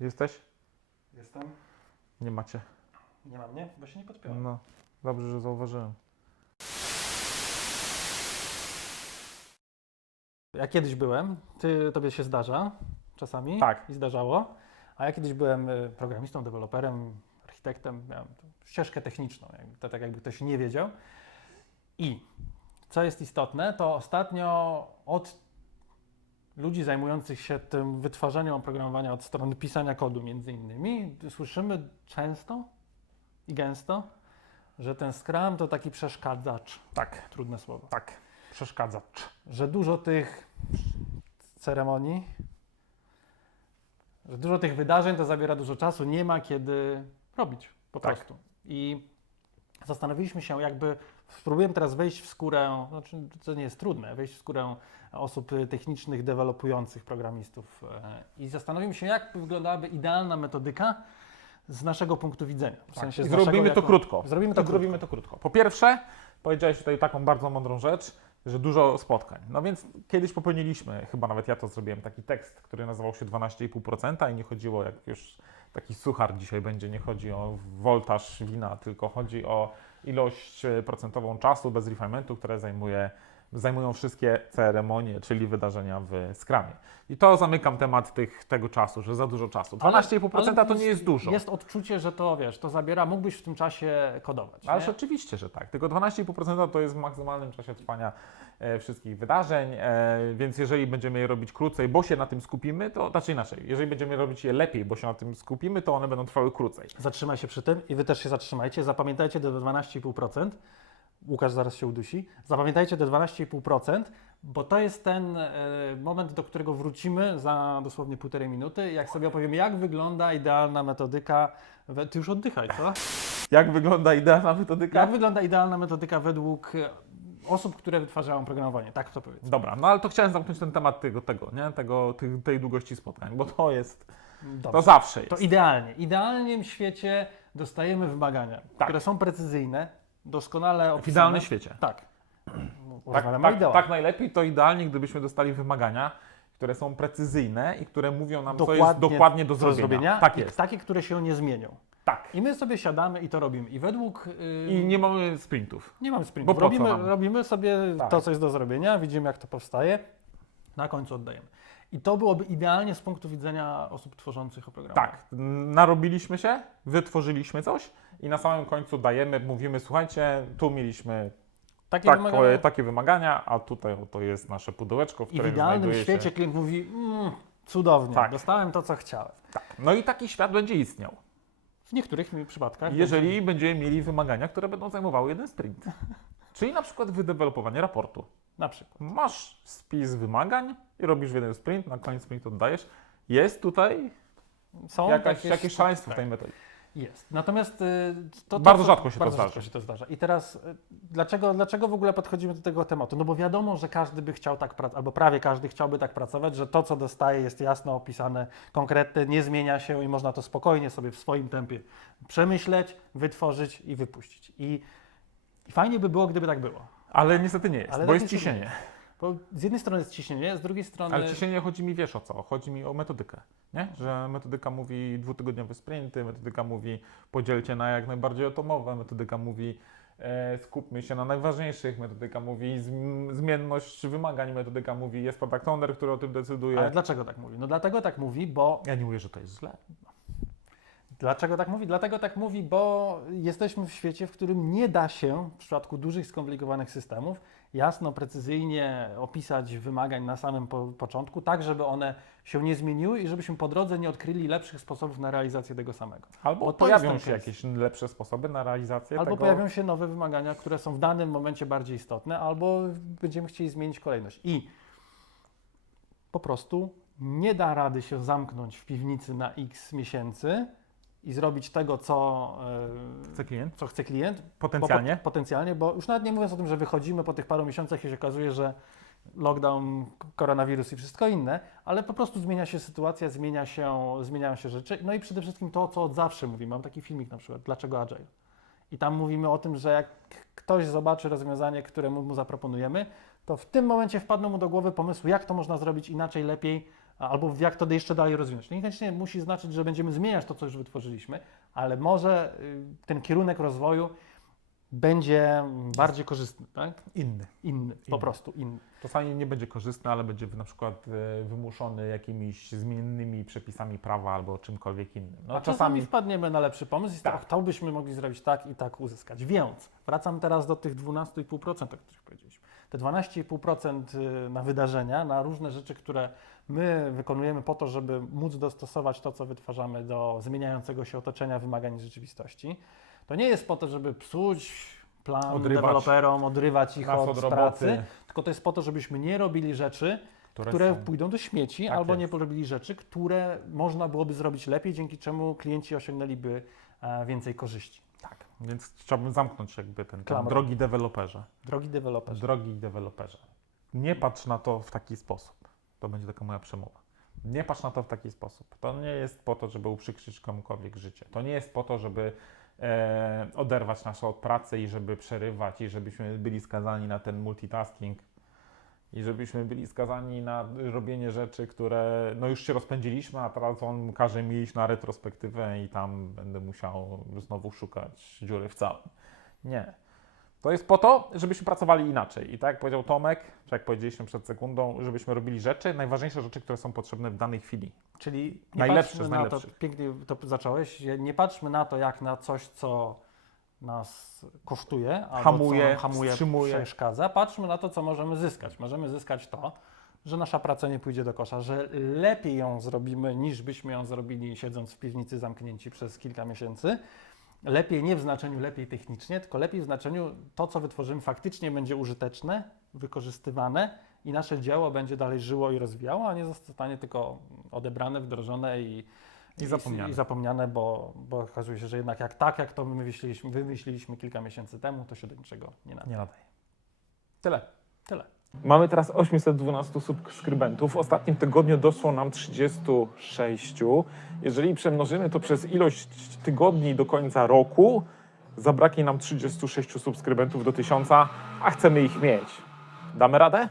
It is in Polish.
Jesteś? Jestem. Nie macie. Nie ma mnie, bo się nie podpiąłem. No, dobrze, że zauważyłem. Ja kiedyś byłem, ty, tobie się zdarza czasami. Tak. I zdarzało. A ja kiedyś byłem y, programistą, deweloperem, architektem, miałem tą ścieżkę techniczną, jakby, to tak jakby ktoś nie wiedział. I co jest istotne, to ostatnio od ludzi zajmujących się tym wytwarzaniem oprogramowania od strony pisania kodu między innymi, słyszymy często i gęsto, że ten Scrum to taki przeszkadzacz. Tak, Trudne słowo. tak. Przeszkadzacz. Że dużo tych ceremonii, że dużo tych wydarzeń to zabiera dużo czasu, nie ma kiedy robić po Tak. prostu. I zastanowiliśmy się, jakby spróbujemy teraz wejść w skórę, znaczy to nie jest trudne, wejść w skórę osób technicznych, dewelopujących programistów e, i zastanowimy się, jak wyglądałaby idealna metodyka z naszego punktu widzenia. W sensie I z zrobimy naszego to jako- krótko. Zrobimy to I krótko. zrobimy to krótko. Po pierwsze, powiedziałeś tutaj taką bardzo mądrą rzecz, że dużo spotkań. No więc kiedyś popełniliśmy, chyba nawet ja to zrobiłem, taki tekst, który nazywał się 12,5% i nie chodziło, jak już taki suchar dzisiaj będzie, nie chodzi o woltaż wina, tylko chodzi o ilość e, procentową czasu bez refinementu, które zajmuje, zajmują wszystkie ceremonie, czyli wydarzenia w Scrumie. I to zamykam temat tych, tego czasu, że za dużo czasu. 12,5% to nie jest dużo. Jest odczucie, że to wiesz, to zabiera, mógłbyś w tym czasie kodować. Ależ oczywiście, że tak. Tylko 12,5% to jest w maksymalnym czasie trwania e, wszystkich wydarzeń, e, więc jeżeli będziemy je robić krócej, bo się na tym skupimy, to znaczy inaczej, jeżeli będziemy robić je lepiej, bo się na tym skupimy, to one będą trwały krócej. Zatrzymaj się przy tym i wy też się zatrzymajcie. Zapamiętajcie te 12,5%. Łukasz zaraz się udusi. Zapamiętajcie te 12,5%, bo to jest ten e, moment, do którego wrócimy za dosłownie półtorej minuty. Jak sobie opowiemy, jak wygląda idealna metodyka. We, ty już oddychaj, co? Jak wygląda idealna metodyka? Jak wygląda idealna metodyka według e, osób, które wytwarzają oprogramowanie? Tak to powiedz. Dobra, no ale to chciałem zamknąć ten temat tego, tego nie? Tego, tej, tej długości spotkań, bo to jest, to Dobrze. zawsze jest. To idealnie. W idealnym świecie dostajemy wymagania, Tak. które są precyzyjne, doskonale w opisane. idealnym świecie. Tak. Tak, Rozmawiamy o tak, tak najlepiej to idealnie, gdybyśmy dostali wymagania, które są precyzyjne i które mówią nam, co jest Dokładnie dokładnie do co zrobienia. Tak i jest. Takie, które się nie zmienią. Tak. I my sobie siadamy i to robimy. I według. Yy, I nie mamy sprintów. nie mamy sprintów. Bo Robimy, robimy sobie Tak. to, co jest do zrobienia, widzimy, jak to powstaje. Na końcu oddajemy. I to byłoby idealnie z punktu widzenia osób tworzących oprogramowanie. Tak, narobiliśmy się, wytworzyliśmy coś i na samym końcu dajemy, mówimy, słuchajcie, tu mieliśmy Takie tak, wymagania. takie wymagania, a tutaj oto jest nasze pudełeczko, w I w którym idealnym świecie się... klient mówi: mm, cudownie, Tak. dostałem to, co chciałem. Tak. No i taki świat będzie istniał, W niektórych przypadkach. jeżeli będziemy mieli wymagania, które będą zajmowały jeden sprint. Czyli na przykład wydevelopowanie raportu. Na przykład. Masz spis wymagań i robisz w jeden sprint, na koniec sprintu oddajesz. Jest tutaj Są jakaś, takie jakieś szaleństwo w tak. tej metodzie. Jest. Natomiast y, to, to Bardzo rzadko się to bardzo zdarza. rzadko się to zdarza. I teraz y, dlaczego, dlaczego w ogóle podchodzimy do tego tematu? No bo wiadomo, że każdy by chciał tak pracować, albo prawie każdy chciałby tak pracować, że to, co dostaje, jest jasno opisane, konkretne, nie zmienia się i można to spokojnie sobie w swoim tempie przemyśleć, wytworzyć i wypuścić. I, i fajnie by było, gdyby tak było. Ale niestety nie jest, Ale bo tak jest niestety ciśnienie. Bo z jednej strony jest ciśnienie, z drugiej strony. Ale ciśnienie chodzi mi, wiesz o co? Chodzi mi o metodykę, nie? Że metodyka mówi dwutygodniowe sprinty, metodyka mówi podzielcie na jak najbardziej atomowe, metodyka mówi e, skupmy się na najważniejszych, metodyka mówi zm- zmienność wymagań, metodyka mówi jest product owner, który o tym decyduje. Ale dlaczego tak mówi? No dlatego tak mówi, bo Ja nie mówię, że to jest źle. Dlaczego tak mówi? Dlatego tak mówi, bo jesteśmy w świecie, w którym nie da się w przypadku dużych, skomplikowanych systemów jasno, precyzyjnie opisać wymagań na samym po początku, tak żeby one się nie zmieniły i żebyśmy po drodze nie odkryli lepszych sposobów na realizację tego samego. Albo to pojawią się jakieś lepsze sposoby na realizację Albo tego. pojawią się nowe wymagania, które są w danym momencie bardziej istotne, albo będziemy chcieli zmienić kolejność. I po prostu nie da rady się zamknąć w piwnicy na x miesięcy i zrobić tego, co, e, Chce klient? co chce klient. Potencjalnie? Bo, potencjalnie, bo już nawet nie mówiąc o tym, że wychodzimy po tych paru miesiącach i się okazuje, że lockdown, koronawirus i wszystko inne, ale po prostu zmienia się sytuacja, zmienia się, zmieniają się rzeczy. No i przede wszystkim to, co od zawsze mówimy. Mam taki filmik na przykład, dlaczego Agile. I tam mówimy o tym, że jak ktoś zobaczy rozwiązanie, które mu zaproponujemy, to w tym momencie wpadną mu do głowy pomysły, jak to można zrobić inaczej, lepiej, albo jak to jeszcze dalej rozwinąć. Niekoniecznie musi znaczyć, że będziemy zmieniać to, co już wytworzyliśmy, ale może y, ten kierunek rozwoju będzie bardziej korzystny, tak? Inny. Inny, po Inny. prostu inny. Czasami nie będzie korzystny, ale będzie na przykład e, wymuszony jakimiś zmiennymi przepisami prawa albo czymkolwiek innym. No A czasami czasami wpadniemy na lepszy pomysł i Tak. tak. to byśmy mogli zrobić tak i tak uzyskać. Więc wracam teraz do tych 12,5%, o których powiedzieliśmy. Te 12,5% y, na wydarzenia, na różne rzeczy, które my wykonujemy po to, żeby móc dostosować to, co wytwarzamy do zmieniającego się otoczenia, wymagań rzeczywistości. To nie jest po to, żeby psuć plan Odrywać deweloperom, odrywać ich od, od pracy, tylko to jest po to, żebyśmy nie robili rzeczy, które, które pójdą do śmieci, Tak albo jest. nie porobili rzeczy, które można byłoby zrobić lepiej, dzięki czemu klienci osiągnęliby e, więcej korzyści. Więc chciałbym zamknąć jakby ten, ten drogi deweloperze. Drogi deweloperzy. Drogi deweloperze. Nie patrz na to w taki sposób. To będzie taka moja przemowa. Nie patrz na to w taki sposób. To nie jest po to, żeby uprzykrzyć komukolwiek życie. To nie jest po to, żeby e, oderwać nas od pracy i żeby przerywać i żebyśmy byli skazani na ten multitasking i żebyśmy byli skazani na robienie rzeczy, które no już się rozpędziliśmy, a teraz on każe mi iść na retrospektywę i tam będę musiał znowu szukać dziury w całym. Nie. To jest po to, żebyśmy pracowali inaczej. I tak jak powiedział Tomek, czy jak powiedzieliśmy przed sekundą, żebyśmy robili rzeczy, najważniejsze rzeczy, które są potrzebne w danej chwili. Czyli patrzmy z na to, pięknie to zacząłeś, nie patrzmy na to jak na coś, co nas kosztuje, albo Hamuje, nam hamuje, wstrzymuje. przeszkadza. Patrzmy na to, co możemy zyskać. Możemy zyskać to, że nasza praca nie pójdzie do kosza, że lepiej ją zrobimy, niż byśmy ją zrobili siedząc w piwnicy zamknięci przez kilka miesięcy. Lepiej nie w znaczeniu lepiej technicznie, tylko lepiej w znaczeniu to, co wytworzymy, faktycznie będzie użyteczne, wykorzystywane i nasze dzieło będzie dalej żyło i rozwijało, a nie zostanie tylko odebrane, wdrożone i, I zapomniane. i zapomniane bo, bo okazuje się, że jednak jak tak, jak to my wymyśliliśmy, wymyśliliśmy kilka miesięcy temu, to się do niczego nie nadaje. Nie nadaje. Tyle. Tyle. Mamy teraz 812 subskrybentów. W ostatnim tygodniu doszło nam 36. Jeżeli przemnożymy to przez ilość tygodni do końca roku, zabraknie nam 36 subskrybentów do 1000, a chcemy ich mieć. Damy radę?